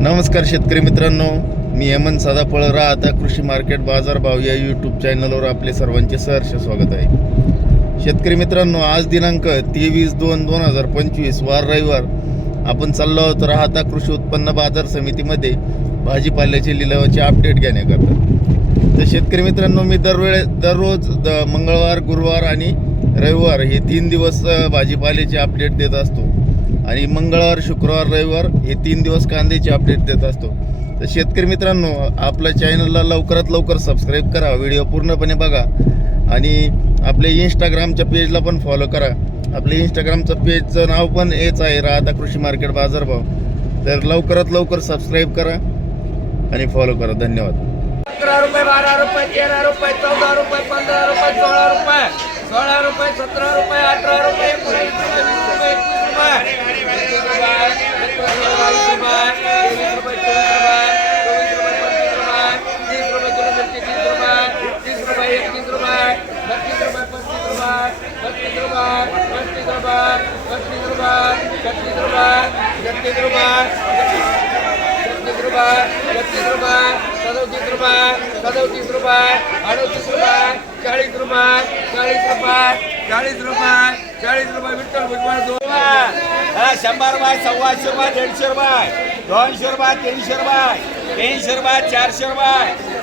नमस्कार शेतकरी मित्रांनो मी यमन सादाफळ राहता कृषी मार्केट बाजार भाव या यूट्यूब चॅनलवर आपले सर्वांचे सहर्ष स्वागत आहे. शेतकरी मित्रांनो आज दिनांक तेवीस दोन दोन हजार पंचवीस वार रविवार. आपण चाललो आहोत राहता कृषी उत्पन्न बाजार समितीमध्ये. भाजीपाल्याचे लिलावाचे अपडेट घेण्याकरता. तर शेतकरी मित्रांनो मी दरवेळे दररोज द मंगळवार गुरुवार आणि रविवार हे तीन दिवस भाजीपाल्याचे अपडेट देत असतो. आणि मंगळवार शुक्रवार रविवार हे तीन दिवस कांद्याची अपडेट देत असतो. तर शेतकरी मित्रांनो आपल्या चॅनलला लवकरात लवकर सबस्क्राईब करा व्हिडिओ पूर्णपणे बघा. आणि आपल्या इंस्टाग्रामच्या पेजला पण फॉलो करा. आपल्या इंस्टाग्रामचं पेजचं नाव पण हेच आहे राहता कृषी मार्केट बाजारभाव तर लवकरात लवकर सबस्क्राईब करा आणि फॉलो करा. धन्यवाद. अकरा रुपये बारा रुपये तेरा रुपये चौदा रुपये पंधरा रुपये सोळा रुपये सोळा रुपये सतरा रुपये अठरा रुपये एकोणीस रुपये वीस रुपये एकवीस रुपये एकवीस रुपये बावीस रुपये तेवीस रुपये चोवीस रुपये चोवीस रुपये तीस रुपये तीस रुपये चोवीस तीस रुपये एकतीस रुपये बत्तीस रुपये पस्तीस रुपये बत्तीस रुपये पस्तीस रुपये छत्तीस रुपये छत्तीस रुपये छत्तीस रुपये सदोतीस रुपये सदोतीस रुपये अडतीस रुपये चाळीस रुपये चाळीस रुपये चाळीस रुपये चाळीस रुपये विठ्ठल भुजबळ दोन रुपये शंभर रुपये सव्वाशे रुपये दीडशे रुपये दोनशे रुपये तीनशे रुपये तीनशे रुपये चारशे रुपये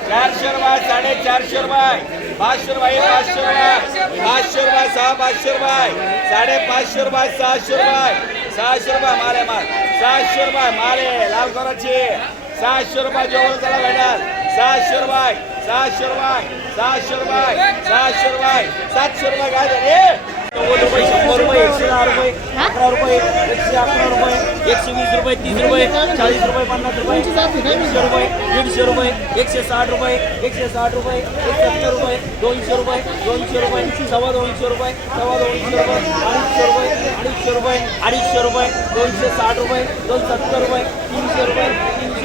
चारशे रुपये साडेचारशे रुपये पाचशे रुपये पाचशे रुपये पाचशे रुपये सहा पाचशे रुपये साडेपाचशे रुपये सहाशे रुपये सहाशे रुपये माल आहे माल सहाशे रुपये माल लाल कराची. सहाशे रुपये जेवण त्याला भेटाल सहाशे रुपये सहाशे रुपये सहाशे रुपये सहाशे रुपये सातशे रुपये काय झाले? नव्वद रुपये शंभर रुपये एकशे दहा रुपये अकरा रुपये एकशे अकरा रुपये एकशे वीस रुपये तीस रुपये चाळीस रुपये पन्नास रुपये दीडशे रुपये दीडशे रुपये एकशे साठ रुपये एकशे साठ रुपये एकशे सत्तर रुपये दोनशे रुपये दोनशे रुपये सव्वा दोनशे रुपये सव्वा दोनशे रुपये अडीचशे रुपये अडीचशे रुपये अडीचशे रुपये दोनशे साठ रुपये दोन सत्तर रुपये तीनशे रुपये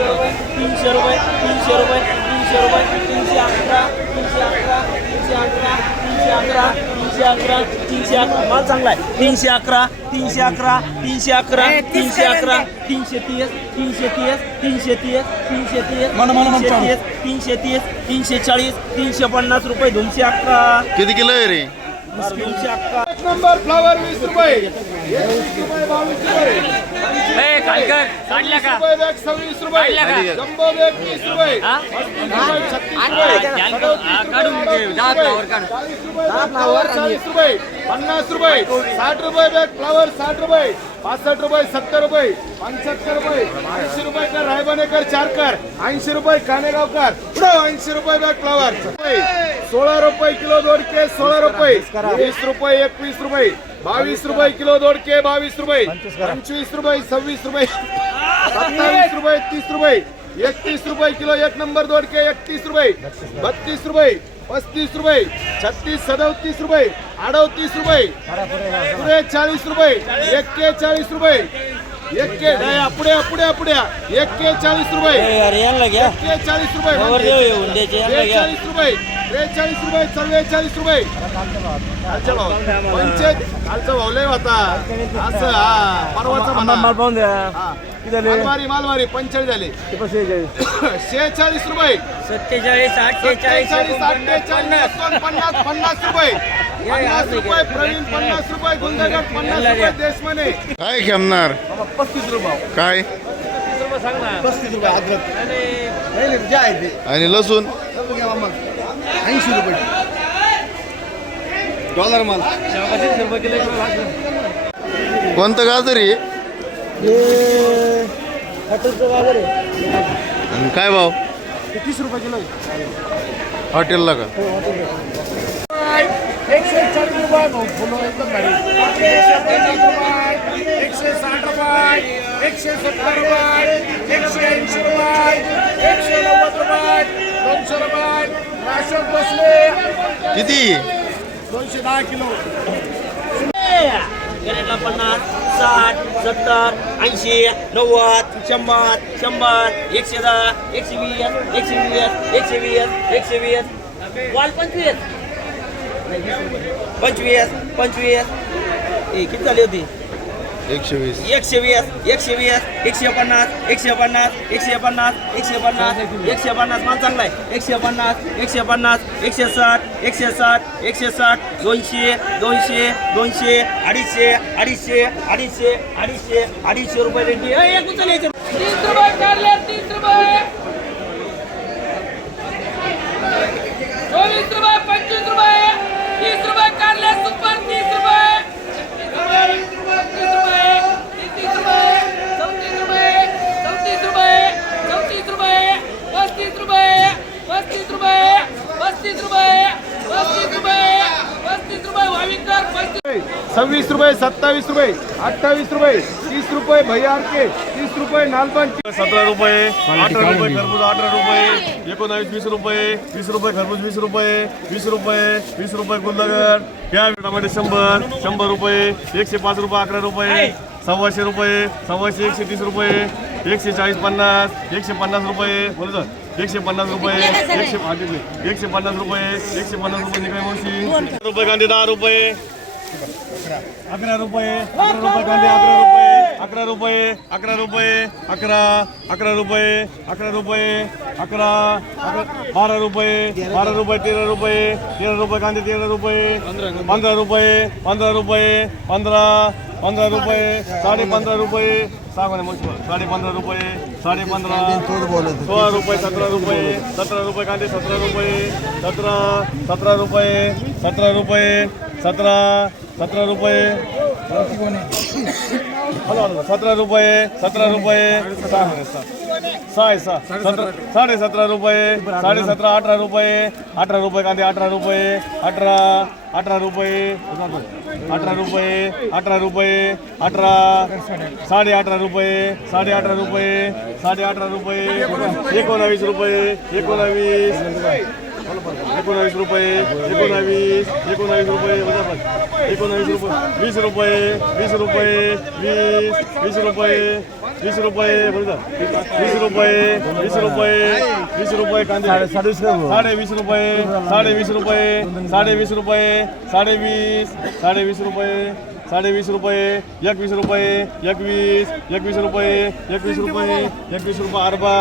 तीनशे रुपये तीनशे रुपये तीनशे रुपये तीनशे रुपये तीनशे अकरा तीनशे अकरा तीनशे अकरा तीनशे अकरा तीनशे अकरा तीनशे अकरा माल चांगला आहे तीनशे अकरा तीनशे अकरा तीनशे अकरा तीनशे अकरा तीनशे तीस तीनशे तीस तीनशे तीस तीनशे तीस तीनशे तीस तीनशे तीस तीनशे चाळीस तीनशे पन्नास रुपये दोनशे अकरा किती किलो आहे रे? दोनशे अकरा एक नंबर फ्लावर वीस रुपये बावीस रुपये. सव्वीस रुपये? जम्बो बॅग तीस रुपये. चाळीस रुपये. पन्नास रुपये. साठ रुपये बॅग फ्लावर साठ रुपये. पासष्ट रुपये सत्तर रुपये. पंच्याहत्तर रुपये. ऐंशी रुपये कर रायबानेकर चारकर ऐंशी रुपये कानेगावकर पुढं ऐंशी रुपये बॅग फ्लावर. सोळा रुपये किलो दोडके सोळा रुपये. वीस रुपये एकवीस रुपये. बावीस रुपये किलो दोडके बावीस रुपये. पंचवीस रुपये सव्वीस रुपये. सत्तावीस रुपये तीस रुपये. एकतीस रुपये किलो एक नंबर दोडके एकतीस रुपये. बत्तीस रुपये पस्तीस रुपये. छत्तीस सदोतीस रुपये अडतीस रुपये. पुढे चाळीस रुपये एक्केचाळीस रुपये. एक्के नाही, पुढे पुढे पुढे एक्केचाळीस रुपये. एक्केचाळीस रुपये. बेचाळीस रुपये. बेचाळीस रुपये चव्वेचाळीस रुपये. कालचा भाव. पंचे कालचा भाव लय होता. असं हा परवाचा म्हणा. हा. मालवारी मालवारी पंचेचाळीस झाले. शेहेचाळीस. रुपये. सत्तेचाळीस अठ्ठेचाळीस अठ्ठेचाळीस पन्नास. पन्नास रुपये. पन्नास रुपये प्रवीण पन्नास रुपये गुंजगड पन्नास रुपये देशमाने। काय खेमणार पस्तीस रुपये काय? पस्तीस रुपये अद्रक. नाही नाही जे आहे ते. आणि लसूण? सर्व घ्या मग ऐंशी रुपये. डॉलर माल. कोणतं गाजर आहे? आणि काय भाव? तीस रुपये किलो. हॉटेलला का? एकशे चाळीस रुपये भाऊ फुलं एकदम भारी एकशे पन्नास रुपये एकशे साठ रुपये एकशे सत्तर रुपये एकशे ऐंशी रुपये एकशे नव्वद रुपये दोनशे रुपये. राशन बसले किती? दोनशे दहा किलो. कॅरेटला पन्नास साठ सत्तर ऐंशी नव्वद शंभर शंभर एकशे दहा एकशे वीस एकशे वीस एकशे वीस एकशे वीस. वाल पंचवीस पंचवीस पंचवीस. ए किती झाली होती? एकशे वीस एकशे वीस एकशे वीस एकशे पन्नास एकशे पन्नास एकशे पन्नास एकशे पन्नास एकशे पन्नास माल चांगला आहे. एकशे पन्नास एकशे पन्नास एकशे साठ एकशे साठ एकशे साठ दोनशे दोनशे दोनशे अडीचशे अडीचशे अडीचशे अडीचशे अडीचशे रुपये उचल यायचे तीस रुपये कारले तीस रुपये. चोवीस रुपये तीस रुपये कारले सुपर तीस रुपये तीस रुपये तीस रुपये चौतीस रुपये चौतीस रुपये चौतीस रुपये पस्तीस रुपये पस्तीस रुपये पस्तीस रुपये पस्तीस रुपये पस्तीस रुपये भाविकर पस्तीस सव्वीस रुपये सत्तावीस रुपये अठ्ठावीस रुपये तीस रुपये भैया के तीस रुपये नालपान सतरा रुपये अठरा रुपये खरबूज अठरा रुपये एकोणावीस वीस रुपये वीस रुपये खरबूज वीस रुपये वीस रुपये वीस रुपये गुलदगड. या टमाटे शंभर शंभर रुपये एकशे पाच रुपये अकरा रुपये सव्वाशे रुपये सव्वाशे एकशे तीस रुपये एकशे चाळीस पन्नास एकशे पन्नास रुपये बरोबर एकशे पन्नास रुपये एकशे एकशे पन्नास रुपये एकशे पन्नास रुपये निघाय मावशी. रुपये कांदे दहा रुपये. अकरा रुपये अकरा रुपये कांदे अकरा रुपये अकरा रुपये अकरा रुपये अकरा अकरा रुपये अकरा रुपये अकरा अकरा बारा रुपये बारा रुपये तेरा रुपये तेरा रुपये कांदे तेरा रुपये पंधरा रुपये पंधरा रुपये पंधरा पंधरा रुपये साडे पंधरा रुपये सांगा मग साडे पंधरा रुपये साडे पंधरा सोळा रुपये सतरा रुपये सतरा रुपये कांदे सतरा रुपये सतरा सतरा रुपये सतरा रुपये सतरा सतरा रुपये. सतरा रुपये सतरा रुपये. सहा सहा. सतरा साडे सतरा रुपये साडे सतरा अठरा रुपये. अठरा रुपये कांदे अठरा रुपये. अठरा अठरा रुपये. अठरा रुपये अठरा रुपये. अठरा साडे अठरा रुपये साडे अठरा रुपये साडे अठरा रुपये. एकोणावीस रुपये एकोणावीस. एकोणावीस रुपये एकोणावीस एकोणावीस रुपये बरोबर एकोणावीस रुपये वीस रुपये वीस रुपये वीस वीस रुपये वीस रुपये बरोबर वीस रुपये वीस रुपये वीस रुपये कांदे साडे वीस रुपये साडे वीस रुपये साडे वीस रुपये साडे वीस साडे वीस रुपये साडे वीस रुपये एकवीस रुपये एकवीस एकवीस रुपये एकवीस रुपये एकवीस रुपये अर्धा